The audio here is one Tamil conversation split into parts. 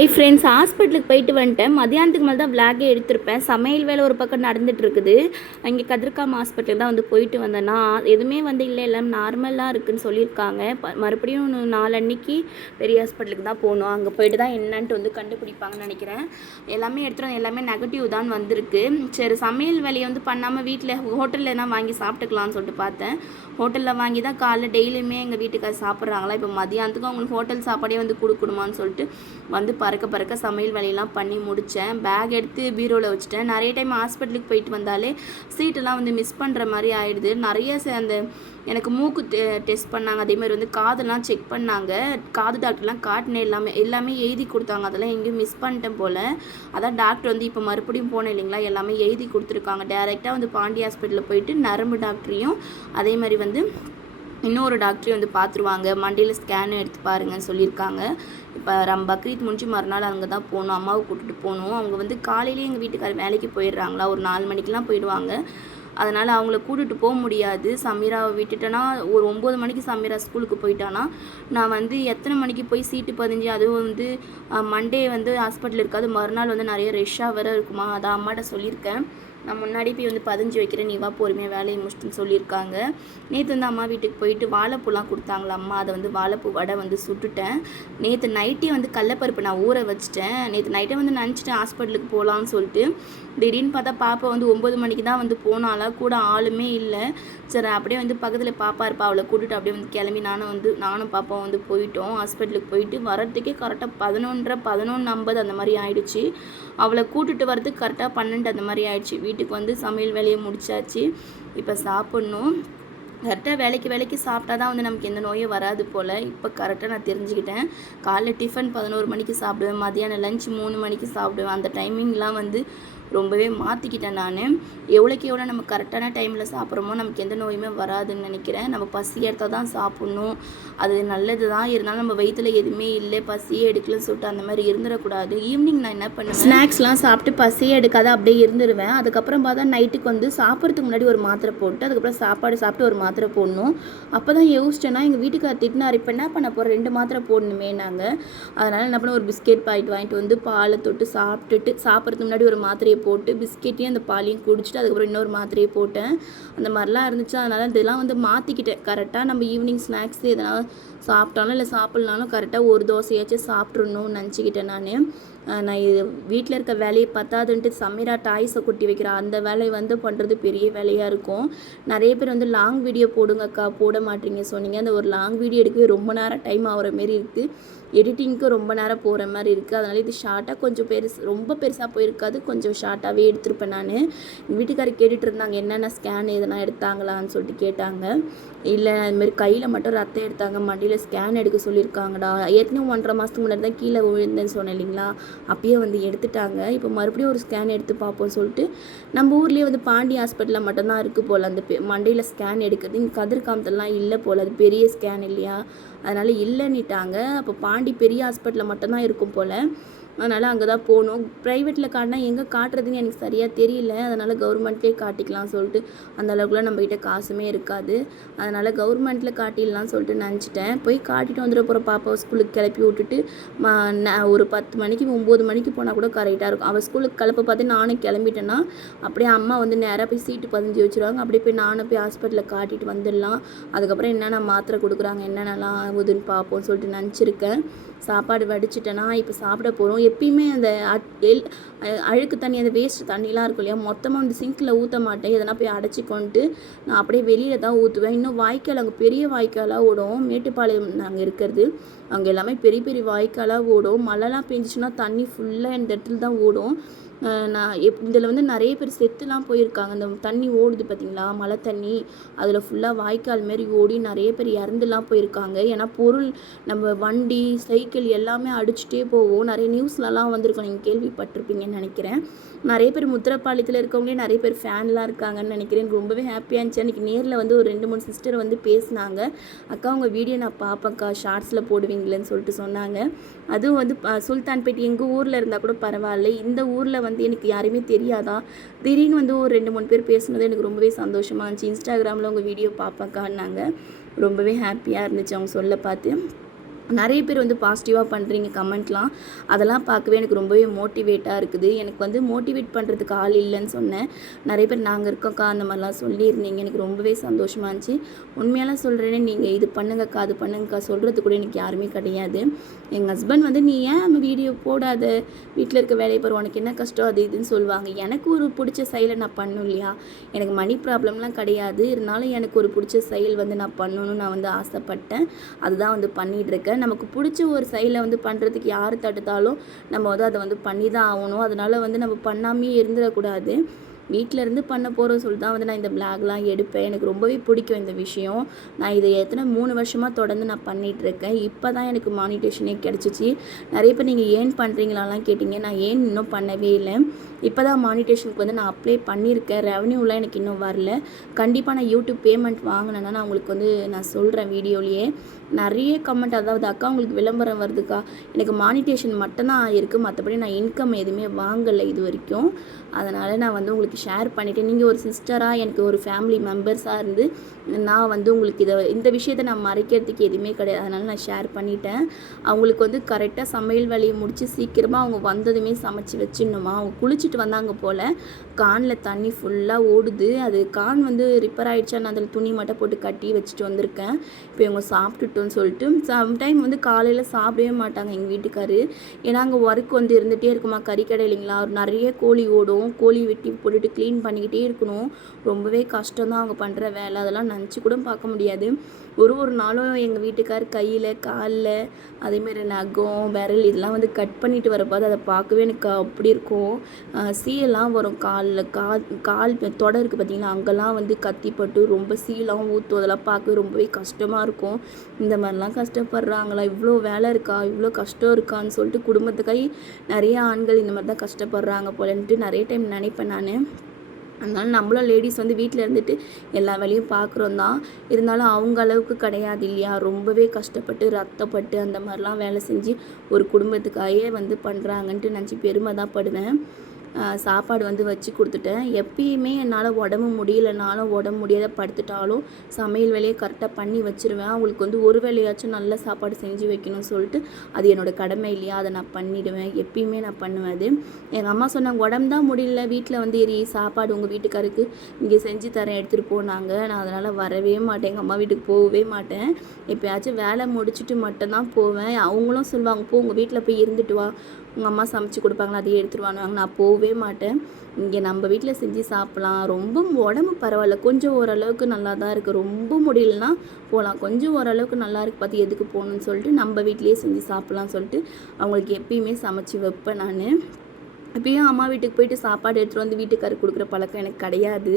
ஹை ஃப்ரெண்ட்ஸ் ஹாஸ்பிட்டலுக்கு போயிட்டு வந்துட்டேன். மதியானத்துக்கு மேலே தான் விளாகே எடுத்திருப்பேன். சமையல் வேலை ஒரு பக்கம் நடந்துட்டு இருக்குது. இங்கே கதிர்காம் ஹாஸ்பிட்டல் தான் வந்து போயிட்டு வந்தேன்னா எதுவுமே வந்து இல்லை எல்லாம் நார்மலாக இருக்குதுன்னு சொல்லியிருக்காங்க. மறுபடியும் இன்னும் நாலன்னைக்கு பெரிய ஹாஸ்பிட்டலுக்கு தான் போகணும். அங்கே போயிட்டு தான் என்னன்ட்டு வந்து கண்டுபிடிப்பாங்கன்னு நினைக்கிறேன். எல்லாமே எடுத்துகிட்டு எல்லாமே நெகட்டிவ் தான் வந்திருக்கு. சரி சமையல் வேலையை வந்து பண்ணாமல் வீட்டில் ஹோட்டலில் தான் வாங்கி சாப்பிட்டுக்கலாம்னு சொல்லிட்டு பார்த்தேன். ஹோட்டலில் வாங்கி தான் காலைல டெய்லியுமே எங்கள் வீட்டுக்காரர் சாப்பிட்றாங்களா? இப்போ மதியானத்துக்கும் அவங்களுக்கு ஹோட்டல் சாப்பாடே வந்து கொடுக்கணுமான்னு சொல்லிட்டு வந்து பறக்க பறக்க சமையல் வேலையெல்லாம் பண்ணி முடித்தேன் பேக் எடுத்து பீரோவில் வச்சுட்டேன். நிறைய டைம் ஹாஸ்பிட்டலுக்கு போயிட்டு வந்தாலே சீட்டெல்லாம் வந்து மிஸ் பண்ணுற மாதிரி ஆயிடுது. நிறைய அந்த எனக்கு மூக்கு டெஸ்ட் பண்ணாங்க. அதே மாதிரி வந்து காதெல்லாம் செக் பண்ணாங்க. காது டாக்டர்லாம் காட்டினேன் எல்லாமே எல்லாமே எழுதி கொடுத்தாங்க. அதெல்லாம் எங்கேயும் மிஸ் பண்ணிட்டேன் போல். அதான் டாக்டர் வந்து இப்போ மறுபடியும் போனேன் இல்லைங்களா? எல்லாமே எழுதி கொடுத்துருக்காங்க. டேரெக்டாக வந்து பாண்டி ஹாஸ்பிட்டலில் போயிட்டு நரம்பு டாக்டரையும் அதே மாதிரி வந்து இன்னொரு டாக்டரையும் வந்து பார்த்துருவாங்க. மண்டையில் ஸ்கேன் எடுத்து பாருங்கன்னு சொல்லியிருக்காங்க. இப்போ ரம் பக்ரீத் முடிஞ்சு மறுநாள் அங்கே தான் போகணும். அம்மாவை கூட்டிட்டு போகணும். அவங்க வந்து காலையிலேயே எங்கள் வீட்டுக்காரர் வேலைக்கு போயிடுறாங்களா? ஒரு நாலு மணிக்கெலாம் போயிடுவாங்க. அதனால் அவங்கள கூட்டிகிட்டு போக முடியாது. சமீராவை விட்டுட்டேன்னா ஒரு ஒம்பது மணிக்கு சமீரா ஸ்கூலுக்கு போயிட்டான்னா நான் வந்து எத்தனை மணிக்கு போய் சீட்டு பதிஞ்சு அதுவும் வந்து மண்டே வந்து ஹாஸ்பிட்டல் இருக்காது. மறுநாள் வந்து நிறைய ரெஷ்ஷாக வேறு இருக்குமா? அதான் அம்மாட்ட சொல்லியிருக்கேன். நான் முன்னாடி போய் வந்து பதிஞ்சு வைக்கிறேன் நீ வா பொறுமையாக வேலையை முடிச்சுட்டுன்னு சொல்லியிருக்காங்க. நேற்று வந்து அம்மா வீட்டுக்கு போயிட்டு வாழைப்பூலாம் கொடுத்தாங்களா அம்மா? அதை வந்து வாழைப்பூ வடை வந்து சுட்டுட்டேன். நேற்று நைட்டே வந்து கடலப்பருப்பு நான் ஊற வச்சுட்டேன். நேற்று நைட்டே வந்து நினச்சிட்டேன் ஹாஸ்பிட்டலுக்கு போகலான்னு சொல்லிட்டு. திடீர்னு பார்த்தா பாப்பா வந்து ஒம்பது மணிக்கு தான் வந்து போனாலா கூட ஆளுமே இல்லை. சரி அப்படியே வந்து பக்கத்தில் பாப்பா இருப்பா அவளை கூட்டிட்டு அப்படியே வந்து கிளம்பி நானும் வந்து நானும் பாப்பாவும் வந்து போயிட்டோம். ஹாஸ்பிட்டலுக்கு போயிட்டு வரத்துக்கே கரெக்டாக பதினொன்றரை பதினொன்று ஐம்பது அந்த மாதிரி ஆயிடுச்சு. அவளை கூட்டிட்டு வரதுக்கு கரெக்டாக பன்னெண்டு அந்த மாதிரி ஆயிடுச்சு. வீட்டுக்கு வந்து சமையல் வேலையை முடிச்சாச்சு. இப்போ சாப்பிட்ணும். கரெக்டாக வேலைக்கு வேலைக்கு சாப்பிட்டா தான் வந்து நமக்கு எந்த நோயும் வராது போல். இப்போ கரெக்டாக நான் தெரிஞ்சுக்கிட்டேன். காலைல டிஃபன் பதினோரு மணிக்கு சாப்பிடுவேன் மதியானம் லஞ்ச் மூணு மணிக்கு சாப்பிடுவேன். அந்த டைமிங்லாம் வந்து ரொம்பவே மாற்றிக்கிட்டேன் நான். எவ்வளோக்கு எவ்வளோ நம்ம கரெக்டான டைமில் சாப்பிட்றோமோ நமக்கு எந்த நோயுமே வராதுன்னு நினைக்கிறேன். நம்ம பசி எடுத்தால் தான் சாப்பிட்ணும். அது நல்லது தான். இருந்தாலும் நம்ம வயிற்றில் எதுவுமே இல்லை. பசியே எடுக்கலன்னு சொல்லிட்டு அந்த மாதிரி இருந்துடக்கூடாது. ஈவினிங் நான் என்ன பண்ணுவேன்? ஸ்நாக்ஸ்லாம் சாப்பிட்டு பசியே எடுக்காத அப்படியே இருந்துருவேன். அதுக்கப்புறம் பார்த்தா நைட்டுக்கு வந்து சாப்பிட்றதுக்கு முன்னாடி ஒரு மாத்திரை போட்டு அதுக்கப்புறம் சாப்பாடு சாப்பிட்டு ஒரு மாத்திரை போடணும். அப்போ தான் யோசிச்சேன்னா எங்கள் வீட்டுக்கார் திட்டினார் இப்போ என்ன பண்ண போகிறோம் ரெண்டு மாத்திரை போடணுமே நாங்கள் அதனால் என்ன பண்ண ஒரு பிஸ்கெட் பாக்கெட் வாங்கிட்டு வந்து பாலை தொட்டு சாப்பிட்டுட்டு சாப்பிட்றதுக்கு முன்னாடி ஒரு மாத்திரையை போட்டு பிஸ்கெட்டையும் அந்த பாலையும் குடிச்சிட்டு அதுக்கப்புறம் இன்னொரு மாத்திரையை போட்டேன். அந்த மாதிரிலாம் இருந்துச்சு. அதனால் இதெல்லாம் வந்து மாற்றிக்கிட்டேன் கரெக்டாக நம்ம ஈவினிங் ஸ்நாக்ஸ் எதனால் சாப்பிட்டாலும் இல்லை சாப்பிட்லனாலும் கரெக்டாக ஒரு தோசையாச்சும் சாப்பிட்றணும்னு நினச்சிக்கிட்டேன் நான். நான் இது வீட்டில் இருக்க வேலையை பத்தாதுன்ட்டு சமீரா டாய்ஸை கொட்டி வைக்கிறேன் அந்த வேலையை வந்து பண்ணுறது பெரிய வேலையாக இருக்கும். நிறைய பேர் வந்து லாங் வீடியோ போடுங்கக்கா போட மாட்டீங்க சொன்னீங்க. அந்த ஒரு லாங் வீடியோ எடுக்கவே ரொம்ப நேரம் டைம் ஆகிற மாரி இருக்குது எடிட்டிங்க்கு ரொம்ப நேரம் போகிற மாதிரி இருக்குது அதனால் இது ஷார்ட்டாக கொஞ்சம் பெருசு ரொம்ப பெருசாக போயிருக்காது. கொஞ்சம் ஷார்ட்டாகவே எடுத்திருப்பேன் நான். எங்கள் வீட்டுக்காரர் கேட்டுட்டு இருந்தாங்க என்னென்ன ஸ்கேன் இதெல்லாம் எடுத்தாங்களான்னு சொல்லிட்டு கேட்டாங்க. இல்லை அதுமாரி கையில் மட்டும் ரத்தம் எடுத்தாங்க மண்டியில் ஸ்கேன் எடுக்க சொல்லியிருக்காங்கடா. ஏற்கனவே ஒன்றரை மாதத்துக்கு முன்னாடி தான் கீழே விழுந்தேன்னு சொன்னேன் இல்லைங்களா? அப்பயே வந்து எடுத்துட்டாங்க. இப்போ மறுபடியும் ஒரு ஸ்கேன் எடுத்து பார்ப்போம் சொல்லிட்டு நம்ம ஊர்லேயே வந்து பாண்டி ஹாஸ்பிட்டலில் மட்டும்தான் இருக்குது போல். அந்த பெ- மண்டையில் ஸ்கேன் எடுக்கிறது. இங்கே கதிர்காமத்துலலாம் இல்லை போல். அது பெரிய ஸ்கேன் இல்லையா? அதனால் இல்லைன்னுட்டாங்க. அப்போ பாண்டி பெரிய ஹாஸ்பிட்டலில் மட்டும்தான் இருக்கும் போல். அதனால் அங்கே தான் போகணும் ப்ரைவேட்டில் காட்டினா எங்கே காட்டுறதுன்னு எனக்கு சரியாக தெரியல. அதனால் கவர்மெண்ட்லேயே காட்டிக்கலாம் சொல்லிட்டு அந்த அளவுக்குலாம் நம்மக்கிட்ட காசுமே இருக்காது. அதனால் கவர்மெண்ட்டில் காட்டிடலாம் சொல்லிட்டு நினச்சிட்டேன். போய் காட்டிட்டு வந்துட போகிற பாப்பாவை ஸ்கூலுக்கு கிளப்பி விட்டுட்டு ந- ஒரு பத்து மணிக்கு ஒம்பது மணிக்கு போனால் கூட கரெக்டாக இருக்கும். அவள் ஸ்கூலுக்கு கிளப்ப பார்த்து நானும் கிளம்பிட்டேன்னா அப்படியே அம்மா வந்து நேராக போய் சீட்டு பதிஞ்சு வச்சுருவாங்க. அப்படியே போய் நானும் போய் ஹாஸ்பிட்டலில் காட்டிட்டு வந்துடலாம். அதுக்கப்புறம் என்னென்ன மாத்திரை கொடுக்குறாங்க என்னென்னலாம் ஆகுதுன்னு பார்ப்போம் சொல்லிட்டு நினச்சிருக்கேன். சாப்பாடு வடிச்சிட்டேன்னா இப்போ சாப்பிட போகிறோம் எப்பயுமே அந்த அட்- எல் அ- அழுக்கு தண்ணி அந்த வேஸ்ட் தண்ணிலாம் இருக்கும் இல்லையா? மொத்தமாக வந்து சிங்கில் ஊற்ற மாட்டேன். எதனா போய் அடைச்சி கொண்டு நான் அப்படியே வெளியில் தான் ஊற்றுவேன் இன்னும் வாய்க்கால் அங்கே பெரிய வாய்க்காலாக ஓடும். மேட்டுப்பாளையம் நாங்கள் இருக்கிறது. அங்கே எல்லாமே பெரிய பெரிய வாய்க்காலாக ஓடும். மழைலாம் பெஞ்சிச்சுன்னா தண்ணி ஃபுல்லாக இந்த இடத்துல தான் ஓடும். நான் எப் இதில் வந்து நிறைய பேர் செத்துலாம் போயிருக்காங்க. இந்த தண்ணி ஓடுது பார்த்தீங்களா மழை தண்ணி. அதில் ஃபுல்லாக வாய்க்கால் மாரி ஓடி நிறைய பேர் இறந்துலாம் போயிருக்காங்க. ஏன்னா பொருள் நம்ம வண்டி சைக்கிள் எல்லாமே அடிச்சுட்டே போவோம் நிறைய நியூஸ்லலாம் வந்திருக்கோம். நீங்கள் கேள்விப்பட்டிருப்பீங்கன்னு நினைக்கிறேன். நிறைய பேர் முத்திரப்பாளையத்தில் இருக்கவங்களே நிறைய பேர் ஃபேன்லாம் இருக்காங்கன்னு நினைக்கிறேன். எனக்கு ரொம்பவே ஹாப்பியாக இருந்துச்சு. அன்றைக்கி நேரில் வந்து ஒரு ரெண்டு மூணு சிஸ்டர் வந்து பேசினாங்க. அக்கா உங்கள் வீடியோ நான் பார்ப்பேன்க்கா ஷார்ட்ஸில் போடுவீங்களேன்னு சொல்லிட்டு சொன்னாங்க. அதுவும் வந்து ப- சுல்தான்பேட்டை எங்கள் ஊரில் இருந்தால் கூட பரவாயில்ல. இந்த ஊரில் வந்து எனக்கு யாருமே தெரியாதா? திடீர்னு வந்து ஒரு ரெண்டு மூணு பேர் பேசுனது எனக்கு ரொம்பவே சந்தோஷமாக இருந்துச்சு. இன்ஸ்டாகிராமில் உங்கள் வீடியோ பார்ப்பாக்கான்னாங்க ரொம்பவே ஹாப்பியாக இருந்துச்சு அவங்க சொல்ல பார்த்து. நிறைய பேர் வந்து பாசிட்டிவாக பண்ணுறீங்க கமெண்ட்லாம். அதெல்லாம் பார்க்கவே எனக்கு ரொம்பவே மோட்டிவேட்டாக இருக்குது. எனக்கு வந்து மோட்டிவேட் பண்ணுறதுக்கு ஆள் இல்லைன்னு சொன்னேன். நிறைய பேர் நாங்கள் இருக்கோம்க்கா அந்த மாதிரிலாம் சொல்லியிருந்தீங்க. எனக்கு ரொம்பவே சந்தோஷமாக இருந்துச்சு. உண்மையெல்லாம் சொல்கிறேனே நீங்கள் இது பண்ணுங்கக்கா அது பண்ணுங்கக்கா சொல்கிறது கூட எனக்கு யாருமே கிடையாது. எங்கள் ஹஸ்பண்ட் வந்து நீ ஏன் வீடியோ போடாத? வீட்டில் இருக்க வேலையை பாரு உனக்கு என்ன கஷ்டம்? அது இதுன்னு சொல்லுவாங்க. எனக்கு ஒரு பிடிச்ச செயலை நான் பண்ணும் இல்லையா? எனக்கு மணி ப்ராப்ளம்லாம் கிடையாது. இருந்தாலும் எனக்கு ஒரு பிடிச்ச செயல் வந்து நான் பண்ணணும்னு நான் வந்து ஆசைப்பட்டேன். அதுதான் வந்து பண்ணிகிட்ருக்கேன் நமக்கு பிடிச்ச ஒரு செயலை வந்து பண்ணுறதுக்கு யார் தடுத்தாலும் நம்ம வந்து அதை வந்து பண்ணி தான் ஆகணும். அதனால் வந்து நம்ம பண்ணாமே இருந்துடக்கூடாது. வீட்டில் இருந்து பண்ண போகிறோம் சொல்லி தான் வந்து நான் இந்த பிளாக்லாம் எடுப்பேன். எனக்கு ரொம்பவே பிடிக்கும் இந்த விஷயம். நான் இதை எத்தனை மூணு வருஷமாக தொடர்ந்து நான் பண்ணிகிட்ருக்கேன் இப்போ தான் எனக்கு மானிட்டேஷனே கிடச்சிச்சு. நிறைய பேர் நீங்கள் ஏன் பண்ணுறீங்களாலாம் கேட்டிங்க. நான் ஏன் இன்னும் பண்ணவே இல்லை. இப்போ தான் மானிட்டேஷனுக்கு வந்து நான் அப்ளை பண்ணியிருக்கேன். ரெவன்யூலாம் எனக்கு இன்னும் வரல. கண்டிப்பாக நான் யூடியூப் பேமெண்ட் வாங்கினேன்னா நான் உங்களுக்கு வந்து நான் சொல்கிறேன் வீடியோலேயே. நிறைய கமெண்ட் அதாவது அக்கா உங்களுக்கு விளம்பரம் வருதுக்கா. எனக்கு மானிட்டேஷன் மட்டும்தான் இருக்குது மற்றபடி நான் இன்கம் எதுவுமே வாங்கலை இது வரைக்கும் அதனால் நான் வந்து உங்களுக்கு ஷேர் பண்ணிவிட்டேன் நீங்கள் ஒரு சிஸ்டராக எனக்கு ஒரு ஃபேமிலி மெம்பர்ஸாக இருந்து நான் வந்து உங்களுக்கு இதை இந்த விஷயத்தை நான் மறைக்கிறதுக்கு எதுவுமே கிடையாது. அதனால் நான் ஷேர் பண்ணிட்டேன். அவங்களுக்கு வந்து கரெக்டாக சமையல் வேலையை முடித்து சீக்கிரமாக அவங்க வந்ததுமே சமைச்சு வச்சிடணுமா? அவங்க குளிச்சு குளிச்சுட்டு வந்தாங்க போல். கானில் தண்ணி ஃபுல்லாக ஓடுது. அது கான் வந்து ரிப்பேர் ஆகிடுச்சா நான் அதில் துணி மட்டும் போட்டு கட்டி வச்சுட்டு வந்திருக்கேன். இப்போ இவங்க சாப்பிட்டுட்டோன்னு சொல்லிட்டு சம்டைம் வந்து காலையில் சாப்பிடவே மாட்டாங்க எங்கள் வீட்டுக்காரு. ஏன்னா அங்கே ஒர்க் வந்து இருந்துகிட்டே இருக்குமா? கறிக்கடை இல்லைங்களா? ஒரு நிறைய கோழி ஓடும். கோழி வெட்டி போட்டுட்டு க்ளீன் பண்ணிக்கிட்டே இருக்கணும். ரொம்பவே கஷ்டம் தான் அவங்க பண்ணுற வேலை. அதெல்லாம் நினச்சி கூட பார்க்க முடியாது. ஒரு ஒரு நாளும் எங்கள் வீட்டுக்கார் கையில் காலில் அதேமாரி நகம் விரல் இதெல்லாம் வந்து கட் பண்ணிட்டு வரப்போ அதை பார்க்கவே எனக்கு அப்படி இருக்கும். சீயெல்லாம் வரும் காலில். கா கால் தொடை இருக்குது பார்த்தீங்களா? அங்கெல்லாம் வந்து கத்திப்பட்டு ரொம்ப சீலாம் ஊற்றும் அதெல்லாம் பார்க்க ரொம்பவே கஷ்டமாக இருக்கும். இந்த மாதிரிலாம் கஷ்டப்படுறாங்களா? இவ்வளோ வேலை இருக்கா? இவ்வளோ கஷ்டம் இருக்கான்னு சொல்லிட்டு குடும்பத்துக்காய் நிறைய ஆண்கள் இந்த மாதிரி தான் கஷ்டப்படுறாங்க போலன்ட்டு நிறைய டைம் நினைப்பேன் நான். அதனால நம்மளும் லேடிஸ் வந்து வீட்டில் இருந்துட்டு எல்லா வேலையும் பார்க்குறோம் தான். இருந்தாலும் அவங்க அளவுக்கு கிடையாது இல்லையா? ரொம்பவே கஷ்டப்பட்டு ரத்தப்பட்டு அந்த மாதிரிலாம் வேலை செஞ்சு ஒரு குடும்பத்துக்காகவே வந்து பண்ணுறாங்கன்ட்டு நினச்சி பெருமை தான் படுவேன். சாப்பாடு வந்து வச்சு கொடுத்துட்டேன். எப்பயுமே என்னால் உடம்பு முடியலனாலும் உடம்பு முடியாத படுத்துட்டாலும் சமையல் வேலையை கரெக்டாக பண்ணி வச்சிருவேன். அவங்களுக்கு வந்து ஒரு வேலையாச்சும் நல்ல சாப்பாடு செஞ்சு வைக்கணும்னு சொல்லிட்டு அது என்னோட கடமை இல்லையா? அதை நான் பண்ணிடுவேன். எப்பயுமே நான் பண்ணுவேன் அது. எங்கள் அம்மா சொன்னாங்க உடம்பு தான் முடியல வீட்டில் வந்து எரி சாப்பாடு உங்கள் வீட்டுக்காருக்கு இங்கே செஞ்சு தரேன் எடுத்துகிட்டு போனாங்க. நான் அதனால் வரவே மாட்டேன். எங்கள் அம்மா வீட்டுக்கு போகவே மாட்டேன். எப்பயாச்சும் வேலை முடிச்சுட்டு மட்டும்தான் போவேன். அவங்களும் சொல்லுவாங்க போ உங்கள் வீட்டில் போய் இருந்துட்டு வா. உங்கள் அம்மா சமைச்சு கொடுப்பாங்களா அதையே எடுத்துகிட்டு வாங்க. நான் போகவே மாட்டேன். இங்கே நம்ம வீட்டில் செஞ்சு சாப்பிட்லாம். ரொம்ப உடம்பு பரவாயில்ல. கொஞ்சம் ஓரளவுக்கு நல்லா தான் இருக்குது ரொம்ப முடியலனா போகலாம் கொஞ்சம் ஓரளவுக்கு நல்லா இருக்குது பார்த்து எதுக்கு போகணும்னு சொல்லிட்டு நம்ம வீட்டிலேயே செஞ்சு சாப்பிட்லாம்னு சொல்லிட்டு அவங்களுக்கு எப்பயுமே சமைச்சு வைப்பேன் நான். இப்பயும் அம்மா வீட்டுக்கு போயிட்டு சாப்பாடு எடுத்துகிட்டு வந்து வீட்டுக்காரருக்கு கொடுக்குற பழக்கம் எனக்கு கிடையாது.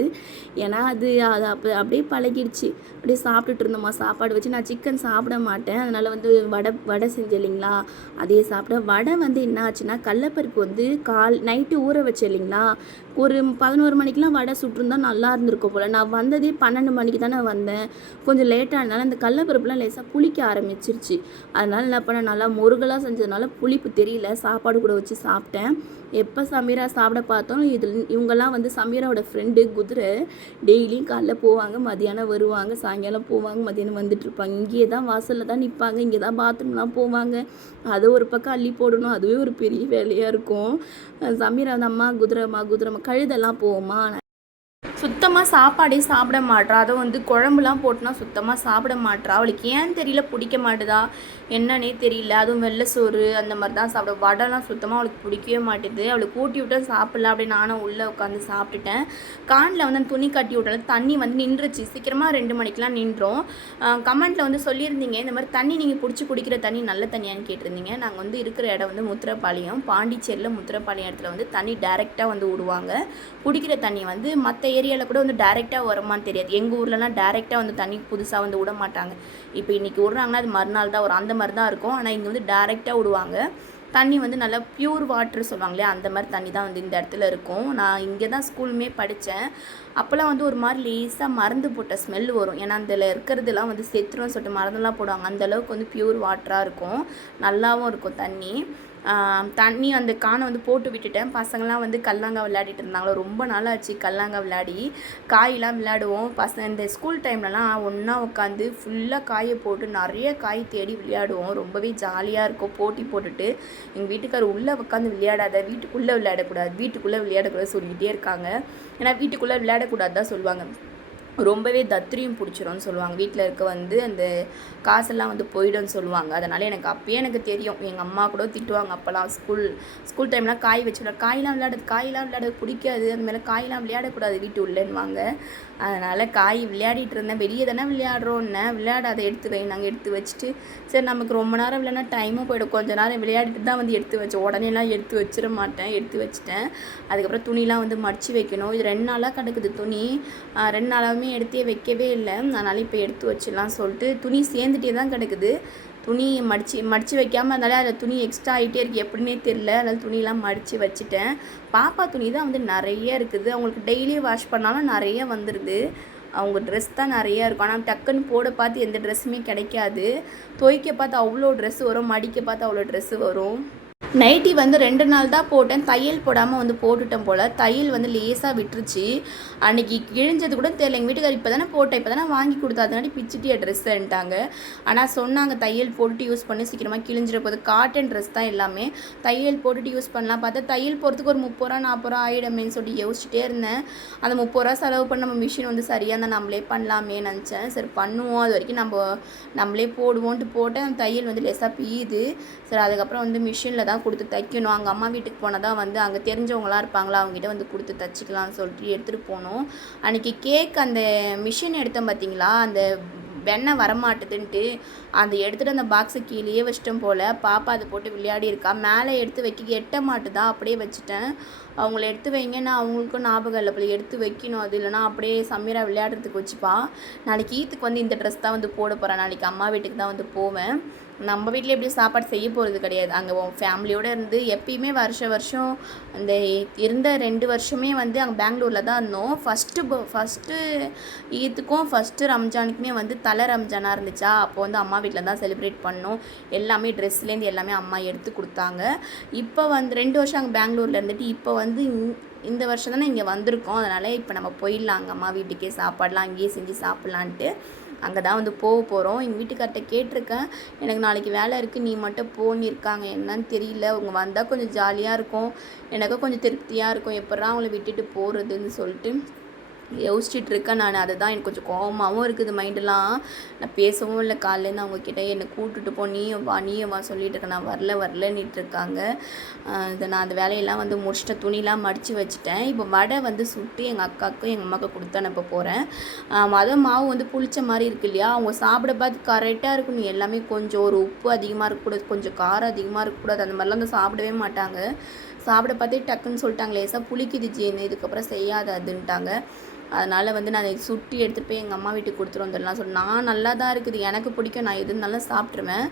ஏன்னா அது அது அப்போ அப்படியே பழகிடுச்சு. அப்படியே சாப்பிட்டுட்டு இருந்தோமா சாப்பாடு வச்சு நான் சிக்கன் சாப்பிட மாட்டேன். அதனால் வந்து வடை வடை செஞ்சேன் இல்லைங்களா? அதே சாப்பிட வடை வந்து என்ன ஆச்சுன்னா கடலப்பருப்பு வந்து கால் நைட்டு ஊற வச்சேன் இல்லைங்களா? ஒரு பதினோரு மணிக்கெலாம் வடை சுட்டிருந்தா நல்லா இருந்திருக்கும் போல். நான் வந்ததே பன்னெண்டு மணிக்கு தானே வந்தேன். கொஞ்சம் லேட்டானதுனால அந்த கடலப்பருப்புலாம் லேசாக புளிக்க ஆரம்பிச்சிருச்சு. அதனால் என்ன பண்ணேன் நல்லா முருகலாக செஞ்சதுனால புளிப்பு தெரியல. சாப்பாடு கூட வச்சு சாப்பிட்டேன். எப்போ சமீரா சாப்பிட பார்த்தோம் இதில் இவங்கெல்லாம் வந்து சமீராவோட ஃப்ரெண்டு குதிரை டெய்லியும் காலைல போவாங்க மதியானம் வருவாங்க சாயங்காலம் போவாங்க மதியானம் வந்துட்டு இருப்பாங்க. இங்கேயே தான் வாசலில் தான் நிற்பாங்க இங்கே தான் பாத்ரூம்லாம் போவாங்க. அதை ஒரு பக்கம் அள்ளி போடணும் அதுவே ஒரு பெரிய வேலையாக இருக்கும். சமீரா வந்து அம்மா குதிரைம்மா குதிரைம்மா கழுதெல்லாம் போவோமா சுத்தமாக சாப்பாடே சாப்பிட மாட்றா. அதுவும் வந்து குழம்புலாம் போட்டுனா சுத்தமாக சாப்பிட மாட்றா. அவளுக்கு ஏன் தெரியல பிடிக்க மாட்டுதா? என்னன்னே தெரியல. அதுவும் வெள்ளை சோறு அந்த மாதிரி தான் சாப்பிட வடைலாம் சுத்தமாக அவளுக்கு பிடிக்கவே மாட்டேது அவளுக்கு ஊட்டி விட்டால் சாப்பிடல அப்படின்னு நானும் உள்ளே உட்காந்து சாப்பிட்டுட்டேன். கானில் வந்து அந்த துணி கட்டி விட்டாலும் தண்ணி வந்து நின்றுச்சு. சீக்கிரமாக ரெண்டு மணிக்கெலாம் நின்றோம். கமெண்ட்டில் வந்து சொல்லியிருந்தீங்க இந்த மாதிரி தண்ணி நீங்கள் பிடிச்சி குடிக்கிற தண்ணி நல்ல தண்ணியான்னு கேட்டிருந்தீங்க. நாங்கள் வந்து இருக்கிற இடம் வந்து முத்திரப்பாளையம். பாண்டிச்சேரியில் முத்திரப்பாளையம் இடத்துல வந்து தண்ணி டைரெக்டாக வந்து விடுவாங்க. குடிக்கிற தண்ணி வந்து மற்ற ஏரியாவில் கூட வந்து டைரெக்டாக வருமானு தெரியாது. எங்கள் ஊர்லலாம் டைரெக்டாக வந்து தண்ணி புதுசாக வந்து விட மாட்டாங்க. இப்போ இன்றைக்கி விட்றாங்கன்னா அது மறுநாள் தான் வரும். அந்த மாதிரி தான் இருக்கும். ஆனால் இங்கே வந்து டைரெக்டாக விடுவாங்க. தண்ணி வந்து நல்லா பியூர் வாட்ரு சொல்லுவாங்களே அந்த மாதிரி தண்ணி தான் வந்து இந்த இடத்துல இருக்கும். நான் இங்கே தான் ஸ்கூலுமே படித்தேன் அப்போல்லாம் வந்து ஒரு மாதிரி லேசாக மருந்து போட்ட ஸ்மெல் வரும். ஏன்னா அதில் இருக்கிறதுலாம் வந்து செத்துருன்னு சொல்லிட்டு மருந்தெல்லாம் போடுவாங்க. அந்த அளவுக்கு வந்து பியூர் வாட்டராக இருக்கும். நல்லாவும் இருக்கும் தண்ணி. தண்ணி அந்த கானை வந்து போட்டு விட்டுட்டேன். பசங்களாம் வந்து கல்லாங்கா விளையாடிட்டு இருந்தாங்களோ ரொம்ப நாள் ஆச்சு விளையாடி. காயெலாம் விளையாடுவோம். பசங்க இந்த ஸ்கூல் டைம்லலாம் ஒன்றா உட்காந்து ஃபுல்லாக காயை போட்டு நிறைய காய் தேடி விளையாடுவோம். ரொம்பவே ஜாலியாக இருக்கும். போட்டி போட்டுட்டு எங்கள் வீட்டுக்கார் உள்ளே உட்காந்து விளையாடாத வீட்டுக்குள்ளே விளையாடக்கூடாது வீட்டுக்குள்ளே விளையாடக்கூடாது சொல்லிக்கிட்டே இருக்காங்க. ஏன்னா வீட்டுக்குள்ளே விளையாடக்கூடாது தான் சொல்லுவாங்க. ரொம்பவே தத்ரியும் பிடிச்சிரும்னு சொல்லுவாங்க. வீட்டில் இருக்க வந்து அந்த காசெல்லாம் வந்து போயிடும்னு சொல்லுவாங்க. அதனால் எனக்கு அப்போயே எனக்கு தெரியும். எங்கள் அம்மா கூட திட்டுவாங்க அப்போல்லாம் ஸ்கூல் ஸ்கூல் டைம்லாம் காய் வச்சு காயெலாம் விளையாடுறது காயெலாம் விளையாட பிடிக்காது. அந்த மேலே காயெலாம் விளையாடக்கூடாது வீட்டு உள்ளேன்னுவாங்க. அதனால் காய் விளையாடிட்டு இருந்தேன். வெளியே தானே விளையாடுறோன்னே விளையாடாத எடுத்து வை நாங்கள் எடுத்து வச்சுட்டு சரி நமக்கு ரொம்ப நேரம் விளையாடினா டைமும் போயிடும். கொஞ்ச நேரம் விளையாடிட்டு தான் வந்து எடுத்து வச்சேன். உடனேலாம் எடுத்து வச்சிட மாட்டேன். எடுத்து வச்சுட்டேன். அதுக்கப்புறம் துணிலாம் வந்து மடித்து வைக்கணும். இது ரெண்டு நாளாக கிடக்குது துணி. ரெண்டு நாளாக எதுவுமே எடுத்தே வைக்கவே இல்லை. அதனால் இப்போ எடுத்து வச்சிடலாம் சொல்லிட்டு துணி சேர்ந்துட்டே தான் கிடக்குது. துணி மடித்து மடித்து வைக்காமல் இருந்தாலே அதில் துணி எக்ஸ்ட்ரா ஆகிட்டே இருக்குது எப்படின்னே தெரில அதனால் துணியெல்லாம் மடித்து வச்சுட்டேன். பாப்பா துணி தான் வந்து நிறைய இருக்குது. அவங்களுக்கு டெய்லி வாஷ் பண்ணாலும் நிறைய வந்துடுது அவங்க ட்ரெஸ் தான் நிறைய இருக்கும். ஆனால் டக்குன்னு போட பார்த்து எந்த ட்ரெஸ்ஸுமே கிடைக்காது. துவைக்க பார்த்து அவ்வளோ ட்ரெஸ்ஸு வரும். மடிக்க பார்த்து அவ்வளோ ட்ரெஸ்ஸு வரும். நைட்டி வந்து ரெண்டு நாள் தான் போட்டேன். தையல் போடாமல் வந்து போட்டுட்டேன் போல். தையல் வந்து லேசாக விட்டுருச்சு. அன்றைக்கி கிழிஞ்சது கூட தெரியல. எங்கள் வீட்டுக்கார் இப்போ தானே போட்டேன் இப்போ தானே வாங்கி கொடுத்தா அதனாடி பிச்சுட்டிய ட்ரெஸ்ஸுன்ட்டாங்க ஆனால் சொன்னாங்க தையல் போட்டுட்டு யூஸ் பண்ணி சீக்கிரமாக கிழிஞ்சிட போகுது காட்டன் ட்ரெஸ் தான் எல்லாமே. தையல் போட்டுட்டு யூஸ் பண்ணலாம். பார்த்தா தையல் போகிறதுக்கு ஒரு முப்பது ரூபா நாற்பது ரூபா ஆகிடமேன்னு சொல்லி யோசிச்சுட்டே இருந்தேன். அந்த முப்பது ரூபா செலவு பண்ண நம்ம மிஷின் வந்து சரியாக இருந்தால் நம்மளே பண்ணலாமே நினச்சேன். சரி பண்ணுவோம். அது வரைக்கும் நம்ம நம்மளே போடுவோன்ட்டு போட்டேன். அந்த தையல் வந்து லேசாக பீயுது. சரி அதுக்கப்புறம் வந்து மிஷினில் தான் கொடுத்து தைக்கணும். அங்கே அம்மா வீட்டுக்கு போனால் தான் வந்து அங்கே தெரிஞ்சவங்களாம் இருப்பாங்களா அவங்ககிட்ட வந்து கொடுத்து தைச்சிக்கலாம்னு சொல்லிட்டு எடுத்துகிட்டு போனோம். அன்றைக்கி கேக் அந்த மிஷின் எடுத்தோம் பார்த்தீங்களா அந்த வெண்ணெய் வரமாட்டுதுன்ட்டு அந்த எடுத்துகிட்டு அந்த பாக்ஸு கீழேயே வச்சிட்டோம் போல். பாப்பா அதை போட்டு விளையாடி இருக்கா மேலே எடுத்து வைக்க எட்ட மாட்டுதான் அப்படியே வச்சுட்டேன். அவங்கள எடுத்து வைங்க. நான் அவங்களுக்கும் ஞாபகம் இல்லை போல. எடுத்து வைக்கணும். அது இல்லைனா அப்படியே சமீரா விளையாடுறதுக்கு வச்சுப்பா. நாளைக்கு ஈத்துக்கு வந்து இந்த ட்ரெஸ் தான் வந்து போட போகிறேன் நாளைக்கு அம்மா வீட்டுக்கு தான் வந்து போவேன். நம்ம வீட்டில் எப்படி சாப்பாடு செய்ய போகிறது கிடையாது. அங்கே ஃபேமிலியோடு இருந்து எப்பயுமே வருஷ வருஷம் அந்த இருந்த ரெண்டு வருஷமே வந்து அங்கே பெங்களூரில் தான் இருந்தோம். ஃபஸ்ட்டு ஃபஸ்ட்டு ஈத்துக்கும் ஃபஸ்ட்டு ரம்ஜானுக்குமே வந்து தலை ரம்ஜானாக இருந்துச்சா? அப்போ வந்து அம்மா வீட்டில் தான் செலிப்ரேட் பண்ணோம். எல்லாமே ட்ரெஸ்லேருந்து எல்லாமே அம்மா எடுத்து கொடுத்தாங்க. இப்போ வந்து ரெண்டு வருஷம் அங்கே பெங்களூரில் இருந்துட்டு இப்போ வந்து இந்- இந்த வருஷம் தானே இங்கே வந்திருக்கோம். அதனால் இப்போ நம்ம போயிடலாம். அங்கே அம்மா வீட்டுக்கே சாப்பாடெலாம் அங்கேயே செஞ்சு சாப்பிட்லான்ட்டு அங்கே தான் வந்து போக போகிறோம் எங்கள் வீட்டுக்கார்ட்ட கேட்டிருக்கேன். எனக்கு நாளைக்கு வேலை இருக்குது நீ மட்டும் போன்னு இருக்காங்க என்னன்னு தெரியல. அவங்க வந்தால் கொஞ்சம் ஜாலியாக இருக்கும். எனக்கும் கொஞ்சம் திருப்தியாக இருக்கும். எப்படா அவங்கள விட்டுட்டு போகிறதுன்னு சொல்லிட்டு யோசிச்சுட்டு இருக்கேன் நான். அதுதான் எனக்கு கொஞ்சம் கோவமாகவும் இருக்குது. மைண்டெல்லாம் நான் பேசவும் இல்லை. காலையிலேருந்து அவங்க கிட்டே என்னை கூப்பிட்டுட்டு போ நீயும் வா நீயும் வா சொல்லிட்டு இருக்கேன் நான் வரல வரலன்னுட்டு இருக்காங்க. இதை நான் அந்த வேலையெல்லாம் வந்து முடிச்சிட்ட துணிலாம் மடித்து வச்சுட்டேன். இப்போ வடை வந்து சுட்டு எங்கள் அக்காவுக்கும் எங்கள் அம்மாவுக்கு கொடுத்து அனுப்ப போகிறேன் மொதல் மாவு வந்து புளிச்ச மாதிரி இருக்கு இல்லையா? அவங்க சாப்பிட பார்த்து கரெக்டாக இருக்கணும் எல்லாமே கொஞ்சம் ஒரு உப்பு அதிகமாக இருக்கக்கூடாது கொஞ்சம் காரம் அதிகமாக இருக்கக்கூடாது. அந்த மாதிரிலாம் வந்து சாப்பிடவே மாட்டாங்க. சாப்பிட பார்த்தே டக்குன்னு சொல்லிட்டாங்க. லேசாக புளிக்குது ஜீன்னு இதுக்கப்புறம் செய்யாத அதுன்ட்டாங்க. அதனால் வந்து நான் அதை சுட்டி எடுத்துகிட்டு போய் எங்கள் அம்மா வீட்டுக்கு கொடுத்துட்டு வந்துடலாம் சொல்லி நான் நல்லா தான் இருக்குது. எனக்கு பிடிக்கும். நான் எது இருந்தாலும் சாப்பிட்ருவேன்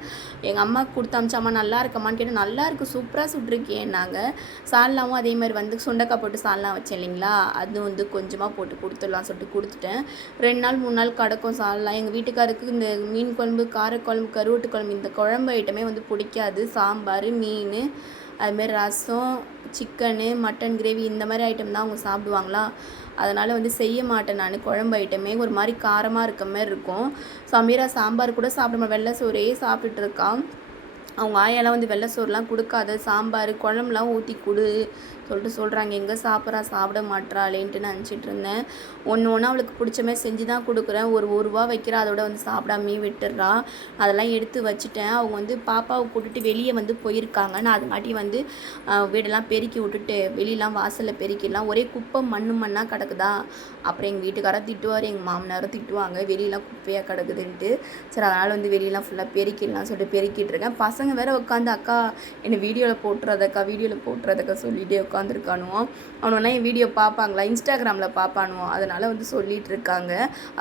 எங்கள் அம்மாவுக்கு கொடுத்து அமிச்சாம்மா நல்லா இருக்கம்மான்னு கேட்டு நல்லா இருக்கு. சூப்பராக சுட்டிருக்கேன் நாங்கள் சால்னாவும் அதே மாதிரி வந்து சுண்டக்காய் போட்டு சால்லாம் வச்சேன் இல்லைங்களா? அது வந்து கொஞ்சமாக போட்டு கொடுத்துடலாம் சொல்லிட்டு கொடுத்துட்டேன். ரெண்டு நாள் மூணு நாள் கிடக்கும் சால்லாம் எங்கள் வீட்டுக்காருக்கு இந்த மீன் குழம்பு காரக்குழம்பு கருவட்டு குழம்பு இந்த குழம்பு ஐட்டமே வந்து பிடிக்காது. சாம்பார் மீன் அதுமாரி ரசம் சிக்கனு மட்டன் கிரேவி இந்த மாதிரி ஐட்டம் தான் அவங்க சாப்பிடுவாங்களா? அதனால் வந்து செய்ய மாட்டேன் நான். குழம்பு ஐட்டமே ஒரு மாதிரி காரமாக இருக்க மாதிரி இருக்கும். சமீரா சாம்பார் கூட சாப்பிட வெள்ளை சோறே சாப்பிட்டுட்டு இருக்கான் அவங்க ஆயாலாம் வந்து வெள்ளை சோறுலாம் கொடுக்காத. சாம்பார் குழம்புலாம் ஊற்றி கொடு. சொல்லிட்டு சொல்கிறாங்க எங்கே சாப்பிட்றா? சாப்பிட மாட்றாளேன்ட்டு நினச்சிட்டு இருந்தேன். ஒன்று ஒன்று அவளுக்கு பிடிச்ச மாதிரி செஞ்சு தான் கொடுக்குறேன். ஒரு ஒரு ரூபா வைக்கிறா அதோட வந்து சாப்பிடாமே விட்டுடுறா அதெல்லாம் எடுத்து வச்சுட்டேன். அவங்க வந்து பாப்பாவை கூட்டிட்டு வெளியே வந்து போயிருக்காங்க. நான் அதுங்காட்டி வந்து வீடெல்லாம் பெருக்கி விட்டுட்டு வெளியெலாம் வாசலில் பெருக்கிடலாம் ஒரே குப்பை மண்ணு மண்ணாக கிடக்குதா? அப்புறம் எங்கள் வீட்டுக்காரர் திட்டுவார் எங்கள் மாமனாரும் திட்டுவாங்க. வெளியெலாம் குப்பையாக கிடக்குதுன்ட்டு. சரி அதனால் வந்து வெளியெலாம் ஃபுல்லாக பெருக்கிடலாம் சொல்லிட்டு பெருக்கிட்டு இருக்கேன். பசங்க வேற உட்காந்து அக்கா என்னை வீடியோவில் போட்டுறதக்கா வீடியோவில் போட்டுறதக்கா சொல்லிட்டே உட்காந்துருக்கானுவோம் அவனெல்லாம் என் வீடியோ பார்ப்பாங்களா? இன்ஸ்டாகிராமில் பார்ப்பானுவோம் அதனால் வந்து சொல்லிட்டு இருக்காங்க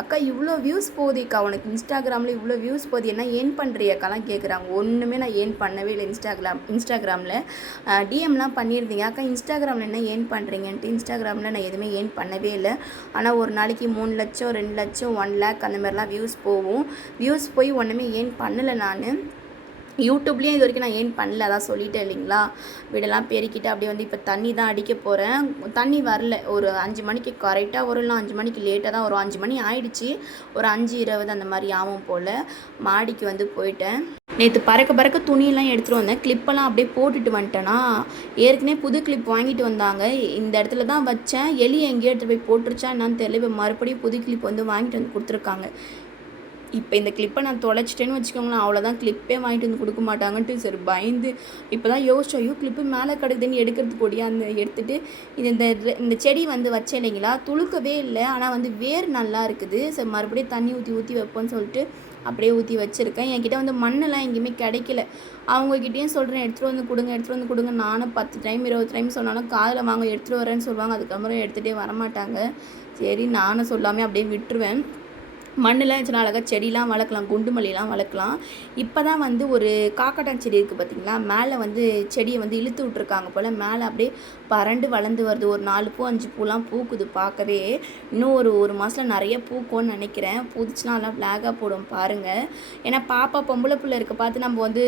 அக்கா இவ்வளோ வியூஸ் போகுதேக்கா உனக்கு இன்ஸ்டாகிராமில் இவ்வளோ வியூஸ் போதி என்ன ஏன் பண்ணுறியக்காலாம் கேட்குறாங்க ஒன்றுமே நான் ஏன் பண்ணவே இல்லை இன்ஸ்டாகிராம் இன்ஸ்டாகிராமில் டிஎம்லாம் பண்ணியிருந்தீங்க. அக்கா இன்ஸ்டாகிராமில் என்ன ஏன் பண்ணுறீங்கன்ட்டு இன்ஸ்டாகிராமில் நான் எதுவுமே ஏன் பண்ணவே இல்லை. ஆனால் ஒரு நாளைக்கு மூணு லட்சம் ரெண்டு லட்சம் ஒன் லேக் அந்த மாதிரிலாம் வியூஸ் போகும். வியூஸ் போய் ஒன்றுமே ஏன் பண்ணலை நான்? யூடியூப்லேயும் இது வரைக்கும் நான் ஏன் பண்ணல? அதான் சொல்லிட்டேன் இல்லைங்களா? வீடெல்லாம் பெருக்கிட்டு அப்படியே வந்து இப்போ தண்ணி தான் அடிக்க போகிறேன் தண்ணி வரல. ஒரு அஞ்சு மணிக்கு கரெக்டாக வரும் இல்லை அஞ்சு மணிக்கு லேட்டாக தான் வரும். அஞ்சு மணி ஆயிடுச்சு. ஒரு அஞ்சு இருபது அந்த மாதிரி ஆகும் போல். மாடிக்கு வந்து போயிட்டேன். நேற்று பறக்க பறக்க துணியெல்லாம் எடுத்துகிட்டு வந்தேன். கிளிப்பெல்லாம் அப்படியே போட்டுட்டு வந்துட்டேன்னா ஏற்கனவே புது கிளிப் வாங்கிட்டு வந்தாங்க. இந்த இடத்துல தான் வச்சேன். எலி எங்கேயோ எடுத்துகிட்டு போய் போட்டுருச்சா என்னன்னு தெரியல. இப்போ மறுபடியும் புது கிளிப் வந்து வாங்கிட்டு வந்து கொடுத்துருக்காங்க. இப்போ இந்த கிளிப்பை நான் தொலைச்சிட்டேன்னு வச்சுக்கோங்களேன் அவ்வளோதான் கிளிப்பே வாங்கிட்டு வந்து கொடுக்க மாட்டாங்கன்ட்டு சரி பயந்து இப்போ தான் யோசிச்சோம் ஐயோ கிளிப்பு மேலே கிடக்குதுன்னு எடுக்கிறதுக்கு ஓடியா அந்த எடுத்துகிட்டு இது இந்த இந்த செடி வந்து வச்சேன் இல்லைங்களா? துளுக்கவே இல்லை ஆனால் வந்து வேர் நல்லா இருக்குது. சரி மறுபடியும் தண்ணி ஊற்றி ஊற்றி வைப்போன்னு சொல்லிட்டு அப்படியே ஊற்றி வச்சுருக்கேன். என்கிட்ட வந்து மண்ணெல்லாம் எங்கேயுமே கிடைக்கல. அவங்கக்கிட்டேயும் சொல்கிறேன் எடுத்துகிட்டு வந்து கொடுங்க எடுத்துகிட்டு வந்து கொடுங்க. நானும் பத்து டைம் இருபது டைம் சொன்னாலும் காதில் வாங்க எடுத்துகிட்டு வரேன்னு சொல்லுவாங்க. அதுக்கப்புறம் எடுத்துகிட்டே வரமாட்டாங்க. சரி நானும் சொல்லாமே அப்படியே விட்டுருவேன். மண்ணில் சின்ன அழகாக செடிலாம் வளர்க்கலாம் குண்டு மல்லிலாம் வளர்க்கலாம். இப்போ தான் வந்து ஒரு காக்கட்டான் செடி இருக்குது பார்த்தீங்களா மேலே வந்து செடியை வந்து இழுத்து விட்ருக்காங்க போல். மேலே அப்படியே பரண்டு வளர்ந்து வருது. ஒரு நாலு பூ அஞ்சு பூலாம் பூக்குது பார்க்கவே. இன்னும் ஒரு ஒரு மாதத்தில் நிறைய பூக்கும்னு நினைக்கிறேன். பூத்துச்சுன்னா அதெல்லாம் ஃப்ளாகாக போடும் பாருங்கள் ஏன்னா பாப்பா பொம்பளை பிள்ளை இருக்க பார்த்து நம்ம வந்து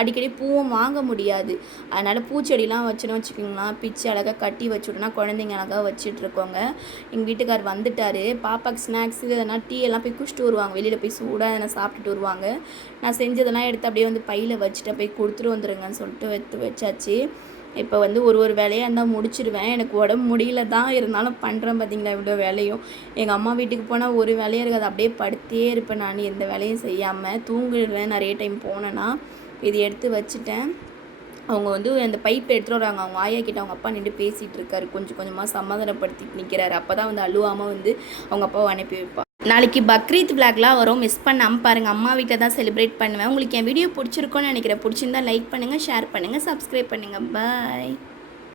அடிக்கடி பூவும் வாங்க முடியாது. அதனால் பூச்செடிலாம் வச்சுன்னு வச்சுக்கோங்களேன். பிச்சு அழகாக கட்டி வச்சுட்டோன்னா குழந்தைங்க அழகாக வச்சுட்ருக்கோங்க எங்கள் வீட்டுக்கார் வந்துட்டார். பாப்பாவுக்கு ஸ்நாக்ஸு எதனா டீ எல்லாம் போய் குடிச்சிட்டு வருவாங்க. வெளியில் போய் சூடாக நான் சாப்பிட்டுட்டு வருவாங்க. நான் செஞ்சதெல்லாம் எடுத்து அப்படியே வந்து பையில் வச்சுட்டு போய் கொடுத்துட்டு வந்துடுங்கன்னு சொல்லிட்டு எடுத்து வச்சாச்சு. இப்போ வந்து ஒரு ஒரு வேலையாக இருந்தால் முடிச்சிடுவேன் எனக்கு உடம்பு முடியல தான் இருந்தாலும் பண்ணுறேன் பார்த்தீங்களா இவ்வளோ வேலையும். எங்கள் அம்மா வீட்டுக்கு போனால் ஒரு வேலையும் இருக்காது. அப்படியே படுத்தே இருப்பேன் நான். எந்த வேலையும் செய்யாமல் தூங்கிடுவேன் நிறைய டைம் போனேன்னா இது எடுத்து வச்சுட்டேன். அவங்க வந்து அந்த பைப் எடுத்துகிட்டு வராங்க. அவங்க ஆயா கிட்ட அவங்க அப்பா நின்று பேசிகிட்டு இருக்காரு. கொஞ்சம் கொஞ்சமாக சமாதானப்படுத்திட்டு நிற்கிறாரு அப்போ தான் வந்து அழுவாமல் வந்து அவங்க அப்பாவை அனுப்பி வைப்பா. நாளைக்கு பக்ரீத் விளாக்லாம் வரும். மிஸ் பண்ணாமல் பாருங்கள் அம்மா வீட்டில் தான் செலிப்ரேட் பண்ணுவேன். உங்களுக்கு என் வீடியோ பிடிச்சிருக்கோன்னு நினைக்கிறேன். பிடிச்சிருந்தா லைக் பண்ணுங்கள் ஷேர் பண்ணுங்கள் சப்ஸ்கிரைப் பண்ணுங்கள் பாய்